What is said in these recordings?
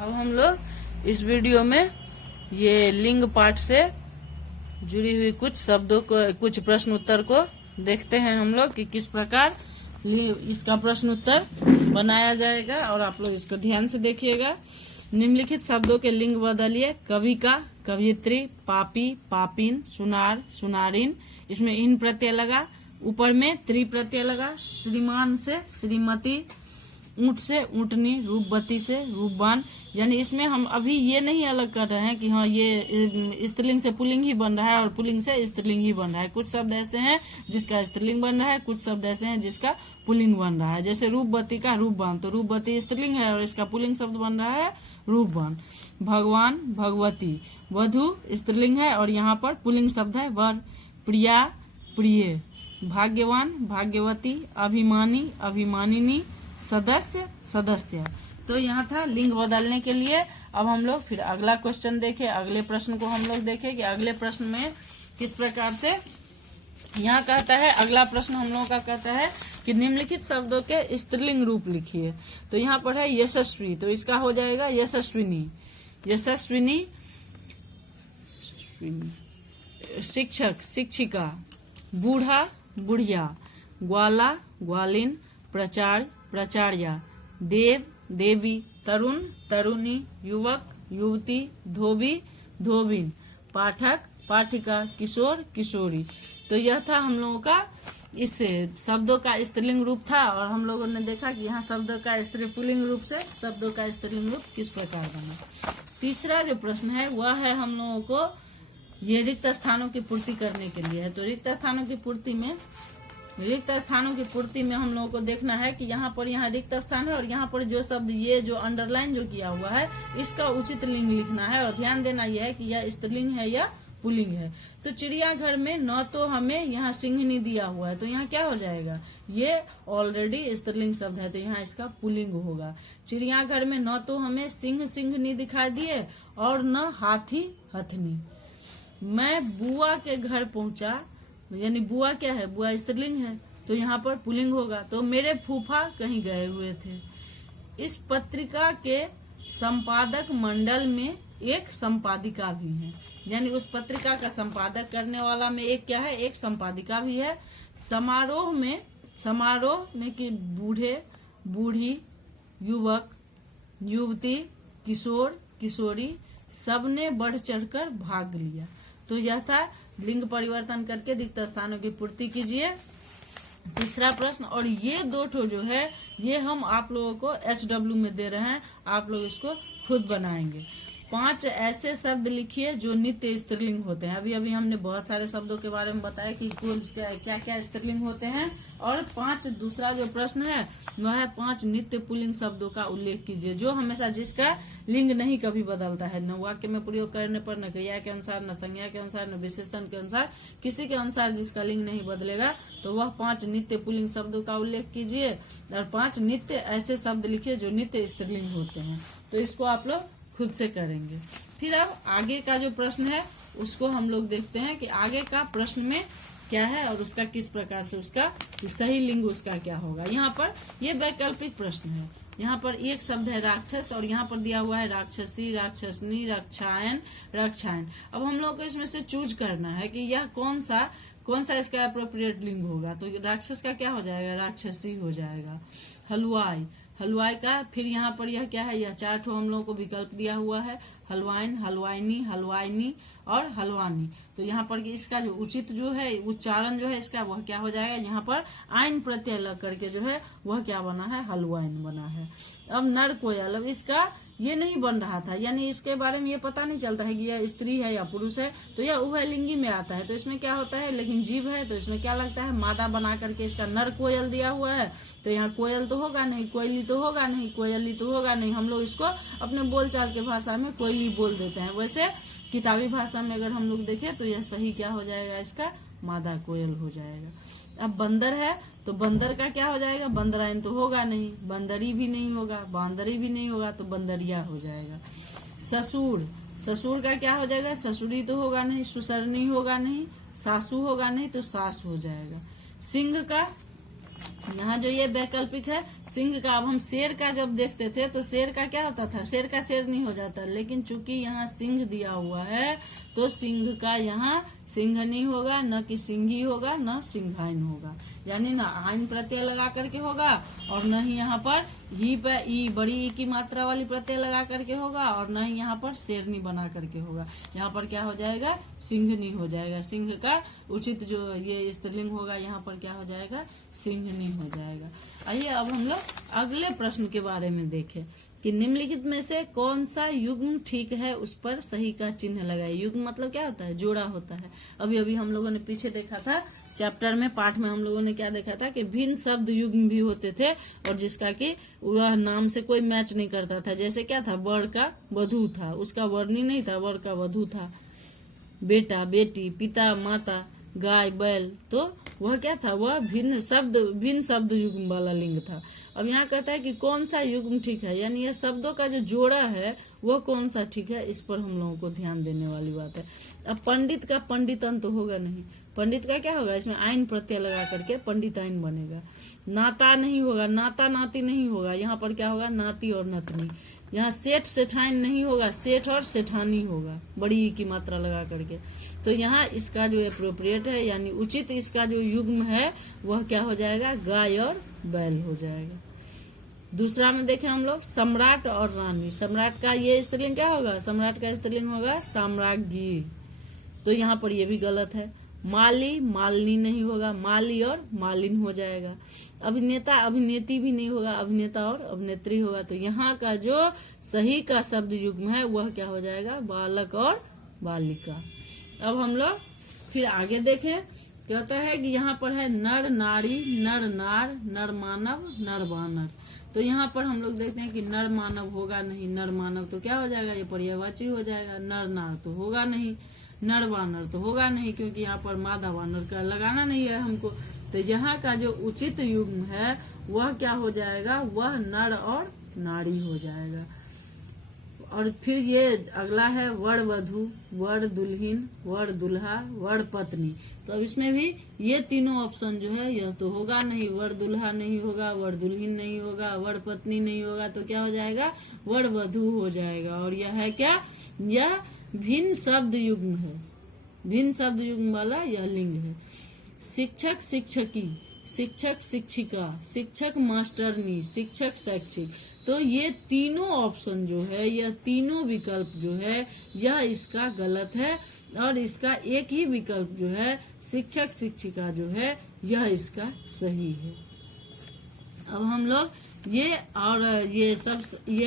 अब हम लोग इस वीडियो में ये लिंग पाठ से जुड़ी हुई कुछ शब्दों को, कुछ प्रश्न उत्तर को देखते हैं हम लोग कि किस प्रकार इसका प्रश्न उत्तर बनाया जाएगा। और आप लोग इसको ध्यान से देखिएगा। निम्नलिखित शब्दों के लिंग बदलिए। कविका, कवियत्री, पापी, पापिन, सुनार, सुनारिन। इसमें इन प्रत्यय लगा। ऊपर में त्रि प्रत्यय लगा। श्रीमान से श्रीमती, ऊंट से ऊंटनी, रूपवती से रूपवान। यानी इसमें हम अभी ये नहीं अलग कर रहे हैं कि हाँ ये स्त्रीलिंग से पुल्लिंग ही बन रहा है और पुल्लिंग से स्त्रीलिंग ही बन रहा है। कुछ शब्द ऐसे हैं जिसका स्त्रीलिंग बन रहा है, कुछ शब्द ऐसे हैं जिसका पुल्लिंग बन रहा है। जैसे रूपवती का रूपवान, तो रूपवती स्त्रीलिंग है और इसका पुल्लिंग शब्द बन रहा है रूपवान। भगवान, भगवती, वधु स्त्रीलिंग है और यहाँ पर पुल्लिंग शब्द है वर। प्रिया, प्रिय। भाग्यवान, भाग्यवती। अभिमानी, अभिमानिनी। सदस्य, सदस्य। तो यहाँ था लिंग बदलने के लिए। अब हम लोग फिर अगला क्वेश्चन देखें, अगले प्रश्न को हम लोग देखें कि अगले प्रश्न में किस प्रकार से यहाँ कहता है। अगला प्रश्न हम लोगों का कहता है कि निम्नलिखित शब्दों के स्त्रीलिंग रूप लिखिए। तो यहाँ पर है यशस्वी, तो इसका हो जाएगा यशस्विनी, यशस्विनी। शिक्षक, शिक्षिका। बूढ़ा, बुढ़िया। ग्वाला, ग्वालिन। प्रचार, प्रचार्या। देव, देवी। तरुण, तरुणी। युवक, युवती। धोबी, धोबिन। पाठक, पाठिका। किशोर, किशोरी। तो यह था हम लोगों का इस शब्दों का स्त्रीलिंग रूप था। और हम लोगों ने देखा कि यहाँ शब्दों का स्त्री पुल्लिंग रूप से शब्दों का स्त्रीलिंग रूप किस प्रकार बना। तीसरा जो प्रश्न है वह है हम लोगों को ये रिक्त स्थानों की पूर्ति करने के लिए है। तो रिक्त स्थानों की पूर्ति में हम लोगों को देखना है कि यहाँ रिक्त स्थान है और यहाँ पर जो शब्द ये जो अंडरलाइन जो किया हुआ है इसका उचित लिंग लिखना है। और ध्यान देना यह है कि यह स्त्रीलिंग है या पुल्लिंग है। तो चिड़ियाघर में न तो हमें यहाँ सिंहनी दिया हुआ है, तो यहाँ क्या हो जाएगा, ये ऑलरेडी स्त्रीलिंग शब्द है, तो यहाँ इसका पुल्लिंग होगा। चिड़ियाघर में न तो हमें सिंह सिंहनी दिखाई दिए और न हाथी हथनी। मैं बुआ के घर पहुंचा, यानी बुआ क्या है, बुआ स्त्रीलिंग है, तो यहाँ पर पुल्लिंग होगा। तो मेरे फूफा कहीं गए हुए थे। इस पत्रिका के संपादक मंडल में एक संपादिका भी है, यानी उस पत्रिका का संपादक करने वाला में एक क्या है, एक संपादिका भी है। समारोह में कि बूढ़े, बूढ़ी, युवक, युवती, किशोर, किशोरी सबने बढ़ चढ़कर भाग लिया। तो यह था लिंग परिवर्तन करके रिक्त स्थानों की पूर्ति कीजिए। तीसरा प्रश्न, और ये दो ठो जो है ये हम आप लोगों को HW में दे रहे हैं, आप लोग इसको खुद बनाएंगे। 5 ऐसे शब्द लिखिए जो नित्य स्त्रीलिंग होते हैं। अभी अभी हमने बहुत सारे शब्दों के बारे में बताया कि कुल क्या क्या स्त्रीलिंग होते हैं। और 5 दूसरा जो प्रश्न है वह है 5 नित्य पुल्लिंग शब्दों का उल्लेख कीजिए जो हमेशा जिसका लिंग नहीं कभी बदलता है, न वाक्य में प्रयोग करने पर, न क्रिया के अनुसार, न संज्ञा के अनुसार, न विशेषण के अनुसार, किसी के अनुसार जिसका लिंग नहीं बदलेगा। तो वह 5 नित्य पुल्लिंग शब्दों का उल्लेख कीजिए और 5 नित्य ऐसे शब्द लिखिए जो नित्य स्त्रीलिंग होते हैं। तो इसको आप लोग खुद से करेंगे। फिर अब आगे का जो प्रश्न है उसको हम लोग देखते हैं कि आगे का प्रश्न में क्या है और उसका किस प्रकार से उसका सही लिंग उसका क्या होगा। यहाँ पर ये वैकल्पिक प्रश्न है। यहाँ पर एक शब्द है राक्षस और यहाँ पर दिया हुआ है राक्षसी, राक्षसनी, रक्षायन, रक्षायन। अब हम लोग को इसमें से चूज करना है कि यह कौन सा इसका अप्रोप्रिएट लिंग होगा। तो राक्षस का क्या हो जाएगा, राक्षसी हो जाएगा। हलवाई, हलवाई का फिर यहाँ पर यह क्या है, यह 4 ठो हम लोगों को विकल्प दिया हुआ है, हलवाइन, हलवाइनी, हलवाइनी और हलवानी। तो यहाँ पर इसका जो उचित जो है उच्चारण जो है इसका वह क्या हो जाएगा, यहाँ पर आइन प्रत्यय लग करके जो है वह क्या बना है, हलवाइन बना है। अब नर कोयल, अब इसका ये नहीं बन रहा था, यानी इसके बारे में ये पता नहीं चलता है कि यह स्त्री है या पुरुष है, तो यह उभयलिंगी में आता है। तो इसमें क्या होता है, लेकिन जीव है तो इसमें क्या लगता है, मादा बना करके इसका नर कोयल दिया हुआ है। तो यहाँ कोयल तो होगा नहीं, कोयली तो होगा नहीं, कोयली तो होगा नहीं। हम लोग इसको अपने बोलचाल के भाषा में कोयली बोल देते हैं। वैसे किताबी भाषा में अगर हम लोग देखें तो यह सही क्या हो जाएगा, इसका मादा कोयल हो जाएगा। अब बंदर है तो बंदर का क्या हो जाएगा, बंदराइन तो होगा नहीं, बंदरी भी नहीं होगा, बांदरी भी नहीं होगा, तो बंदरिया हो जाएगा। ससुर, ससुर का क्या हो जाएगा, ससुरी तो होगा नहीं, सुसरनी होगा नहीं, सासू होगा नहीं, तो सास हो जाएगा। सिंह का यहाँ जो ये वैकल्पिक है सिंह का, अब हम शेर का जब देखते थे तो शेर का क्या होता था, शेर का शेर नहीं हो जाता, लेकिन चूंकि यहाँ सिंह दिया हुआ है तो सिंह का यहाँ सिंह नहीं होगा, न कि सिंही होगा, न सिंहाइन होगा, यानी न आइन प्रत्यय लगा करके होगा और न ही यहाँ पर ही पे ई बड़ी ई की मात्रा वाली प्रत्यय लगा करके होगा और न ही यहाँ पर शेरनी बना करके होगा। यहाँ पर क्या हो जाएगा, सिंहनी हो जाएगा। सिंह का उचित जो ये स्त्रीलिंग होगा यहाँ पर क्या हो जाएगा, सिंहनी हो जाएगा। आइए अब हम लोग अगले प्रश्न के बारे में देखें कि निम्नलिखित में से कौन सा युग्म ठीक है, उस पर सही का चिन्ह लगाए। युग्म मतलब क्या होता है, जोड़ा होता है। अभी अभी हम लोगों ने पीछे देखा था चैप्टर में, पाठ में हम लोगों ने क्या देखा था कि भिन्न शब्द युग्म भी होते थे और जिसका कि वह नाम से कोई मैच नहीं करता था। जैसे क्या था, वर का वधू था, उसका वर्णी नहीं था, वर का वधू था। बेटा बेटी, पिता माता, गाय बैल, तो वह क्या था, वह भिन्न शब्द युग्म वाला लिंग था। अब यहाँ कहता है कि कौन सा युग्म ठीक है, यानी यह शब्दों का जो जोड़ा है वह कौन सा ठीक है, इस पर हम लोगों को ध्यान देने वाली बात है। अब पंडित का पंडितन तो होगा नहीं, पंडित का क्या होगा, इसमें आइन प्रत्यय लगा करके पंडित आइन बनेगा। नाता नहीं होगा, नाता नाती नहीं होगा, यहाँ पर क्या होगा, नाती और नतनी। यहाँ सेठ सेठाइन नहीं होगा, सेठ और सेठानी होगा, बड़ी ई की मात्रा लगा करके। तो यहाँ इसका जो एप्रोप्रिएट है यानी उचित इसका जो युग्म है वह क्या हो जाएगा, गाय और बैल हो जाएगा। दूसरा में देखें हम लोग सम्राट और रानी। सम्राट का ये स्त्रीलिंग क्या होगा, सम्राट का स्त्रीलिंग होगा साम्राज्ञी, तो यहाँ पर ये भी गलत है। माली मालिनी नहीं होगा, माली और मालिन हो जाएगा। अभिनेता अभिनेत्री भी नहीं होगा, अभिनेता और अभिनेत्री होगा। तो यहाँ का जो सही का शब्द युग्म है वह क्या हो जाएगा, बालक और बालिका। अब हम लोग फिर आगे देखें, कहता है कि यहाँ पर है नर नारी, नर नार, नर मानव, नर बानर। तो यहाँ पर हम लोग देखते हैं कि नर मानव होगा नहीं, नर मानव तो क्या हो जाएगा, ये पर्यायवाची हो जाएगा। नर नार तो होगा नहीं, नर बानर तो होगा नहीं, क्योंकि यहाँ पर मादा बानर का लगाना नहीं है हमको। तो यहाँ का जो उचित युग्म है वह क्या हो जाएगा, वह नर और नारी हो जाएगा। और फिर ये अगला है वर वधू, वर दुल्हिन, वर दुल्हा, वर पत्नी। तो अब इसमें भी ये तीनों ऑप्शन जो है यह तो होगा नहीं, वर दुल्हा नहीं होगा, वर दुल्हिन नहीं होगा, वर पत्नी नहीं होगा, तो क्या हो जाएगा, वर वधू हो जाएगा। और यह है क्या, यह भिन्न शब्द युग्म है, भिन्न शब्द युग्म वाला यह लिंग है। शिक्षक शिक्षकी, शिक्षक शिक्षिका, शिक्षक मास्टरनी, शिक्षक शैक्षिक। तो ये तीनों ऑप्शन जो है, यह तीनों विकल्प जो है यह इसका गलत है और इसका एक ही विकल्प जो है शिक्षक शिक्षिका जो है यह इसका सही है। अब हम लोग ये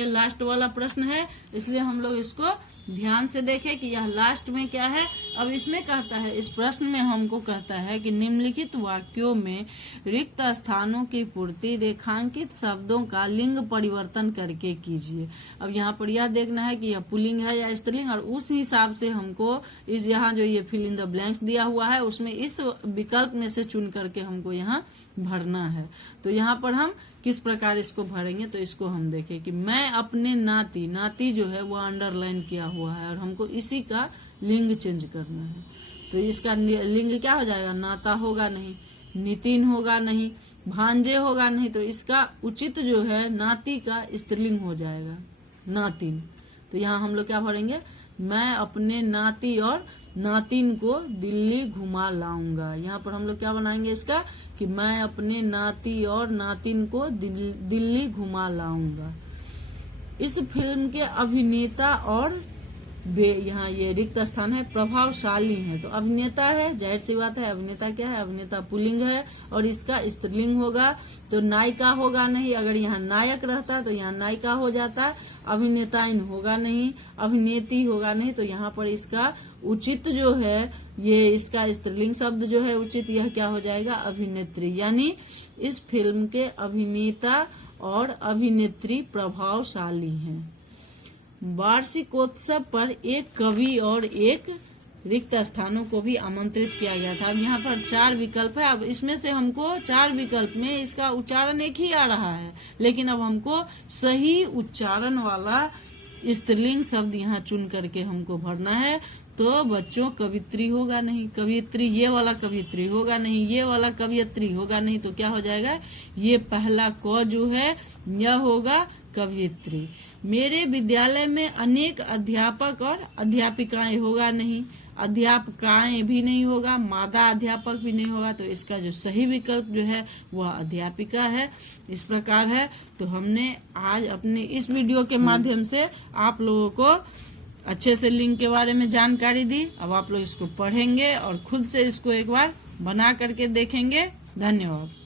लास्ट वाला प्रश्न है, इसलिए हम लोग इसको ध्यान से देखें कि यह लास्ट में क्या है। अब इसमें कहता है, इस प्रश्न में हमको कहता है कि निम्नलिखित वाक्यों में रिक्त स्थानों की पूर्ति रेखांकित शब्दों का लिंग परिवर्तन करके कीजिए। अब यहाँ पर यह देखना है कि यह पुल्लिंग है या स्त्रीलिंग, और उस हिसाब से हमको इस यहाँ जो ये फिल इन द ब्लैंक्स दिया हुआ है उसमें इस विकल्प में से चुन करके हमको यहाँ भरना है। तो यहाँ पर हम किस प्रकार इसको भरेंगे, तो इसको हम देखें कि मैं अपने नाती, नाती जो है वो अंडरलाइन किया हुआ है और हमको इसी का लिंग चेंज करना है। तो इसका लिंग क्या हो जाएगा, नाता होगा नहीं, नितिन होगा नहीं, भांजे होगा नहीं, तो इसका उचित जो है नाती का स्त्रीलिंग हो जाएगा, नातिन। तो यहाँ हम लोग क्या भरेंगे, मैं अपने नाती और नातिन को दिल्ली घुमा लाऊंगा। यहाँ पर हम लोग क्या बनाएंगे इसका कि मैं अपने नाती और नातिन को दिल्ली घुमा लाऊंगा। इस फिल्म के अभिनेता और यहाँ ये रिक्त स्थान है प्रभावशाली है, तो अभिनेता है, जाहिर सी बात है अभिनेता क्या है, अभिनेता पुल्लिंग है और इसका स्त्रीलिंग होगा। तो नायिका होगा नहीं, अगर यहाँ नायक रहता तो यहाँ नायिका हो जाता, अभिनेताइन होगा नहीं, अभिनेत्री होगा नहीं, तो यहाँ पर इसका उचित जो है ये इसका स्त्रीलिंग शब्द जो है उचित यह क्या हो जाएगा, अभिनेत्री। यानी इस फिल्म के अभिनेता और अभिनेत्री प्रभावशाली हैं। वार्षिकोत्सव पर एक कवि और एक रिक्त स्थानों को भी आमंत्रित किया गया था। अब यहाँ पर 4 विकल्प है, अब इसमें से हमको 4 विकल्प में इसका उच्चारण एक ही आ रहा है, लेकिन अब हमको सही उच्चारण वाला स्त्रीलिंग शब्द यहाँ चुन करके हमको भरना है। तो बच्चों कवित्री होगा नहीं, कवित्री ये वाला कवित्री होगा नहीं, ये वाला कवियत्री होगा नहीं, तो क्या हो जाएगा, ये पहला क जो है यह होगा कवियत्री। मेरे विद्यालय में अनेक अध्यापक और अध्यापिकाएं होगा नहीं, अध्यापकाएं भी नहीं होगा, मादा अध्यापक भी नहीं होगा, तो इसका जो सही विकल्प जो है वह अध्यापिका है। इस प्रकार है। तो हमने आज अपने इस वीडियो के माध्यम से आप लोगों को अच्छे से लिंग के बारे में जानकारी दी। अब आप लोग इसको पढ़ेंगे और खुद से इसको एक बार बना करके देखेंगे। धन्यवाद।